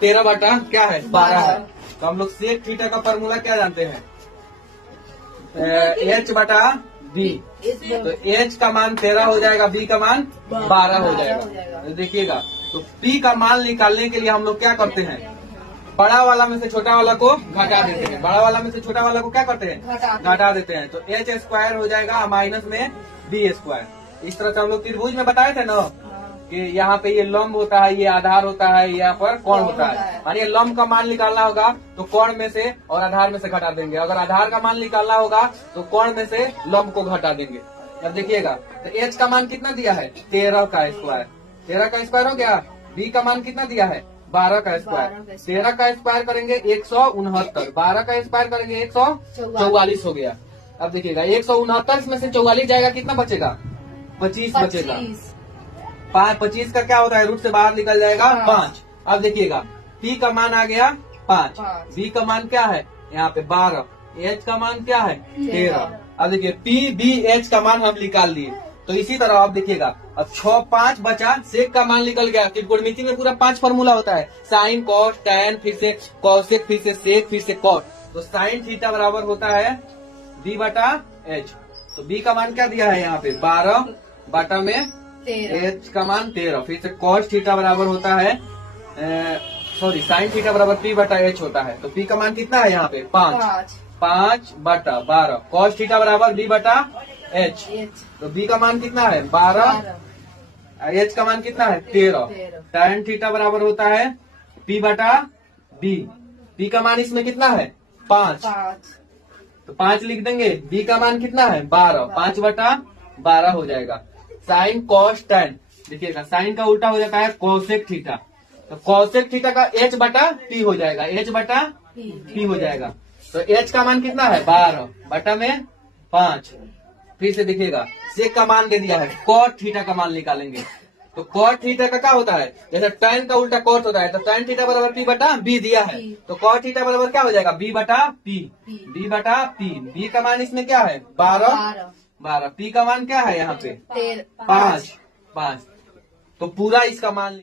13 बटा क्या है 12 है। तो हम लोग सेक थीटा का फॉर्मूला क्या जानते हैं, h बटा b। तो h का मान 13 हो जाएगा, b का मान 12 हो जाएगा। तो देखिएगा, तो p का मान निकालने के लिए हम लोग क्या करते हैं, बड़ा वाला में से छोटा वाला को घटा देते हैं। बड़ा वाला में से छोटा वाला को क्या करते हैं, घटा देते हैं। तो h स्क्वायर हो जाएगा माइनस में b स्क्वायर। इस तरह से हम लोग त्रिभुज में बताए थे ना कि यहाँ पे ये लंब होता है, ये आधार होता है, यहाँ पर कोण होता है। मानिए लंब का मान निकालना होगा तो कोण में से और आधार में से घटा देंगे। अगर आधार का मान निकालना होगा तो कोण में से लंब को घटा देंगे। अब देखिएगा, तो h का मान कितना दिया है 13 का स्क्वायर, 13 का स्क्वायर हो गया। b का मान कितना दिया है 12 का स्क्वायर। 13 का स्क्वायर करेंगे 169, 12 का स्क्वायर करेंगे 144 हो गया। अब देखिएगा 169 में से 44 जाएगा, कितना बचेगा 25 बचेगा। 25 का क्या होता है, रूट से बाहर निकल जाएगा 5। अब देखिएगा p का मान आ गया 5, b का मान क्या है यहाँ पे 12, h का मान क्या है 13। अब देखिए p b h का मान हम निकाल लिए। तो इसी तरह आप देखिएगा, अब 6 5 बचा, सेक का मान निकल गया। त्रिकोणमिति में पूरा 5 फॉर्मूला होता है, साइन कॉस टैन, फिर से कॉसेक, फिर से सेक, फिर से कॉट। तो साइन थीटा बराबर होता है b बटा h। तो b का मान क्या दिया है यहाँ पे 12 बटा में h का मान 13। फिर से कॉस थीटा बराबर होता है साइन थीटा बराबर p बटा h होता है। तो p का मान कितना है यहाँ पे 5 बटा 12। कॉस थीटा बराबर b बटा h। तो b का मान कितना है 12, h का मान कितना है 13। टैन थीटा बराबर होता है p बटा b। p का मान इसमें कितना है 5, तो 5 लिख देंगे। b का मान कितना है 12, 5 बटा 12 हो जाएगा। साइन कॉस टैन, देखिएगा साइन का उल्टा हो जाता है कोसेक थीटा। तो कोसेक थीटा का h बटा p हो जाएगा, h बटा p हो जाएगा। तो h का मान कितना है 12 बटा में 5। फिर से देखिएगा सेक का मान दे दिया है, कॉट थीटा का मान निकालेंगे। तो कॉट थीटा का क्या होता है, जैसे टैन का उल्टा कॉट होता है। तो टैन थीटा बराबर p बटा b दिया है, तो कॉट थीटा बराबर क्या हो जाएगा b बटा p, b बटा p। b का मान इसमें क्या है 12, p का मान क्या है यहाँ पे 5। तो पूरा इसका मान